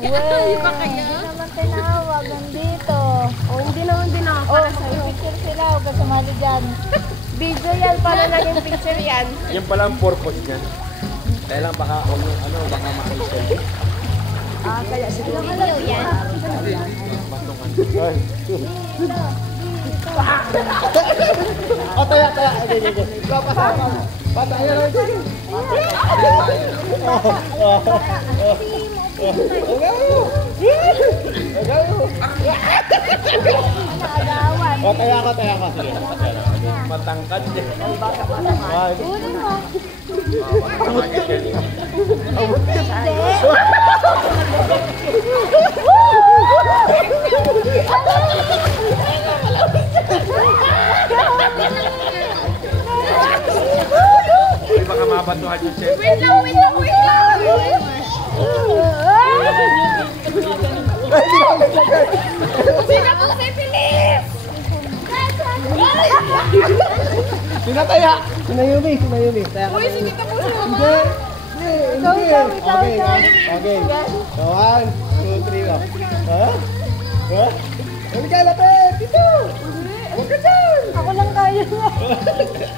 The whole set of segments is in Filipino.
Hindi naman tinawag. Nandito. Hindi naman para sa'yo. Picture sila. Huwag ka sumali dyan. Video yan, para naging picture yan. Yan pala ang purpose niyan. Kaya lang baka baka ma-cancel. Kaya siguro video yan. Taya. Okay. Pasama mo. Pataya lang. Taya ka. Sige. Matangkad din. Unin mo. Hindi baka mabatuhan yung chef. Wait lang! Sino po si Philip? Sinataya! Sinayumi. Taya ka. Uy, sige ka po si Mama. Hindi. Okay. So, 1, 2, 3 go. Ha? Hindi ka lapit! Dito! Huwag ka dyan! Ako lang kaya mo.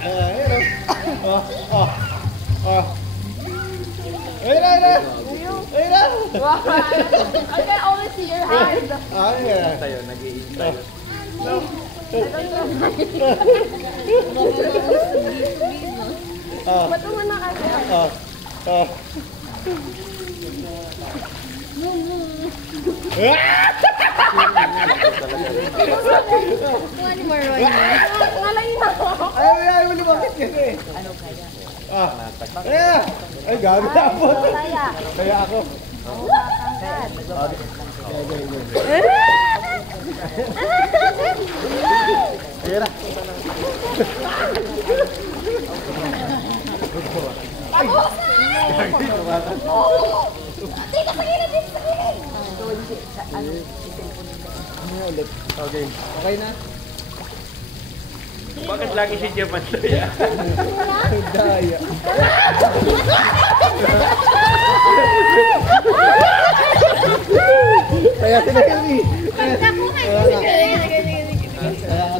Ayun o. Ayun na! I can only see your hand. Ayun. Tayo, nag-i-intay. Patungan na kasi. Ano mo, Roy? Ngalayin ako. Ay, mo lumapit kasi. Ano kaya? Ay, gabi na po. Kaya ako. Kaya Okay. Okay na? Bakit lagi si Jeff Mandaya? Mandaya. Kaya sinayami.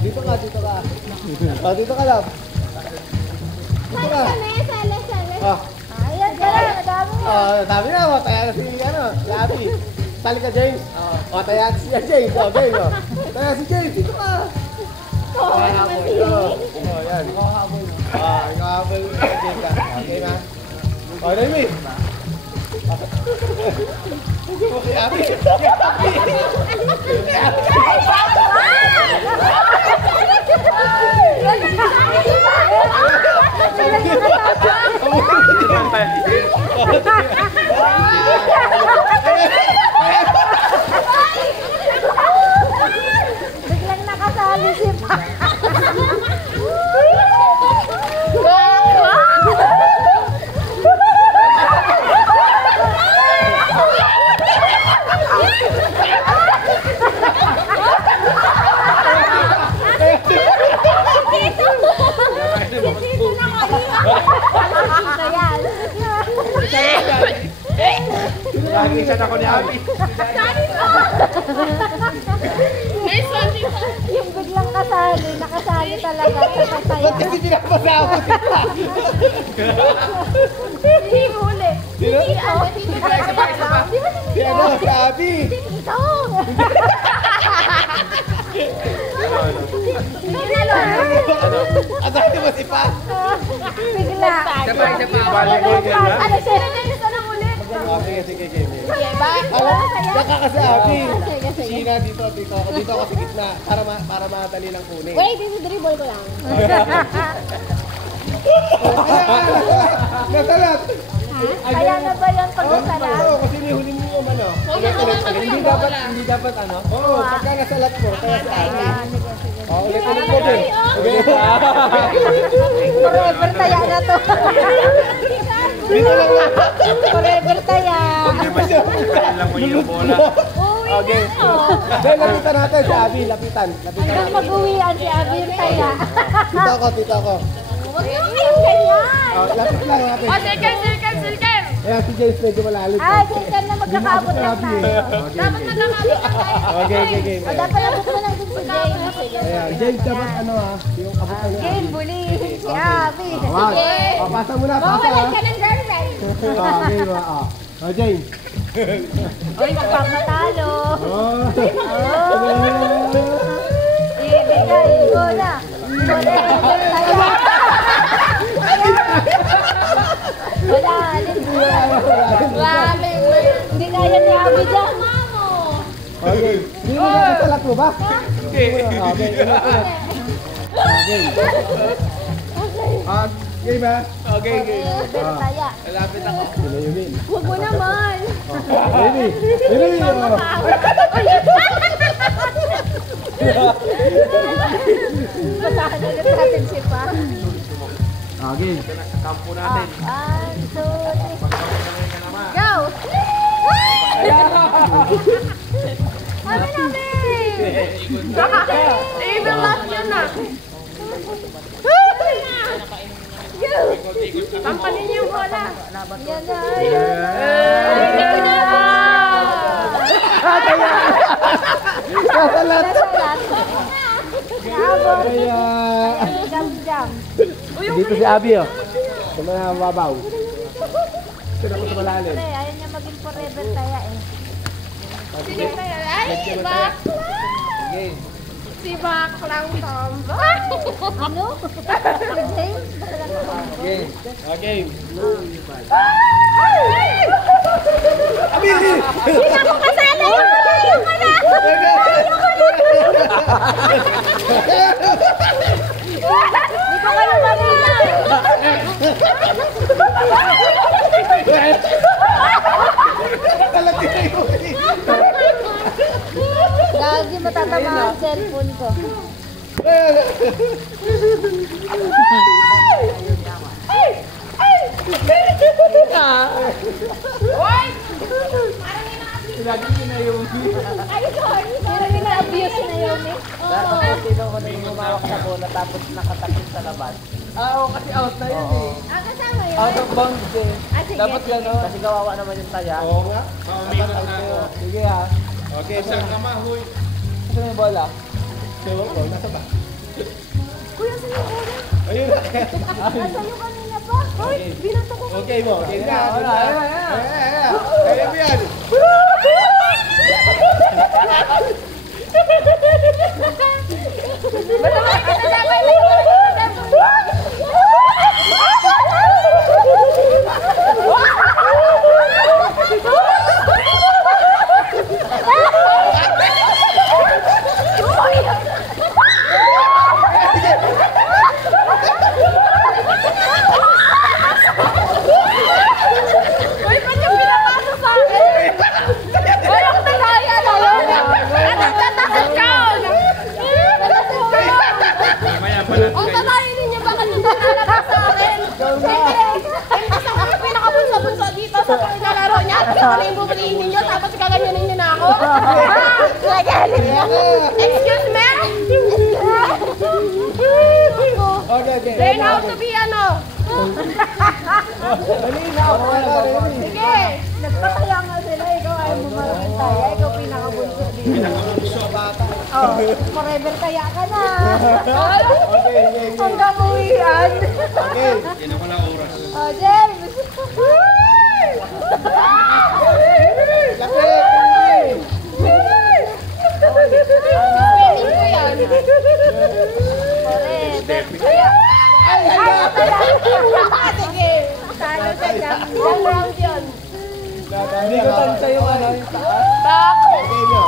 Dito ka. Dito ka lang. Dito ka. Ayan ka lang. Madami mo. Dami na. Taya na si Abby. Sali ka, James. Taya si James. Okay, taya si James. Dito ka. Yan. Ikaw habol. Ikaw habol. Okay na. Naimi. Okay, Abby. Biglang nakasali si Pa. Lagi siya na ko ni Abby. Nice one, Tita. Yung biglang nakasali talaga sa tataya. Ba't kasi pinapasama sila? Hindi mo huli. Sino? Hindi ako. Hindi ba Si ano? Si Abby. Ito. Asali mo si Pa? Bigla. Balik ka na? Ano siya? Gusto na ulit. Sige. Alam, Kasi Abby. Sina dito ako sa gitna. Para madali lang kunin. Wait, dribble ko lang. Nasalat! kaya na ba yun pag nasalat? Oo, kasi nihuli mo yung ano. Ulit. Hindi dapat ano? Oo, pagka nasalat mo. Kaya sa Abby. Ulit mo din. Forever taya na to. Dito lang lang. Forever taya. Hindi ba siya? Lang mo yung bola. Okay. Dahil lapitan natin si Abby. Lapitan Hanggang natin. mag-uwian si Abir taya. Dito ako. Huwag mo kayong ganyan. Lapit lang natin. Circle. Ayan, si James medyo malalim. Ay, dyan naman magkakabot lang tayo. Dapat magkakabit na tayo. Okay. O, dapat labok na lang din si Jane. Ayan, James, dapat ano ha? Yung abot ano. Jane, bulihin si Abby. Wag. Pasa mo na, pasa Mawalan ha. ka ng girlfriend. Okay, James. Uy, magpapatalo. Oh. Ibigay ko na. Wala, hindi kaya ni Abby dyan. Okay. Hindi mo na salat mo ba? Okay. Game ha? Okay. Bertaya. Malapit ako. Pinayunin. Huwag mo naman. Baby. Basahan ulit natin si Pa. Okay. Kampo natin. 1, 2, 3. Go! Ano namin? Even last yun na. Pampanin niyo yung bola. Yan na. Kasalat. Naabot. Kaya. Jam. Dito si Abby oh. Sa mga mababaw. Sino ko sa malalim? Pre, ayaw niya maging forever taya eh. Sino kaya? Ay, si Bak. Game. Si Bak lang tombo. Ano? Si James? Game. Okay. Hindi ako kasali. Ayaw ko na. Hindi ko kayo mamila. Lagi matatama ang cellphone ko. Lagi yung Ay, sorry. Pero yung na-abuse na yun eh. sino ko na yung umawak sa bola tapos nakatakip sa labas. Oo, kasi out na yun eh. Kasama yun. Out of bounds eh. Sige. Dapat gano'n. Kasi kawawa naman yung taya. Oo nga. Dapat out. Sige ha. Okay, isang kamahoy. Kasi yung bola. Ewan ko, nasa ba? Kuya, saan yung bola? Ayun. Asan yung kanina pa? Hoy, binato ko. Okay mo. Okay na. Kaya mo yan. Uy, ba't yung pinapasok sa akin? Uy, ako tagaya na yun. Tatakot ka. Ang tatayin ninyo, bakit hindi nalabas sa akin? Hindi. Imbas ako yung pinakabunso-bunso dito sa paglalaro niya. Ako na yung bubulihin ninyo, tapos gaganyanin niyo na ako. Excuse me? Okay. Learn how to be ano? Sige. Nagpataya nga sila, ikaw ayaw mo maraming taya, ikaw pinakabunso dito. Oh, forever taya ka na. Hanggang uwian. Okay. Oh, James. Swimming ko yan. Forever taya. Ay, sige. Talo sa jam. One round yun. Hindi ko tansya yung ano, yung taas. Bakit? Okay mo.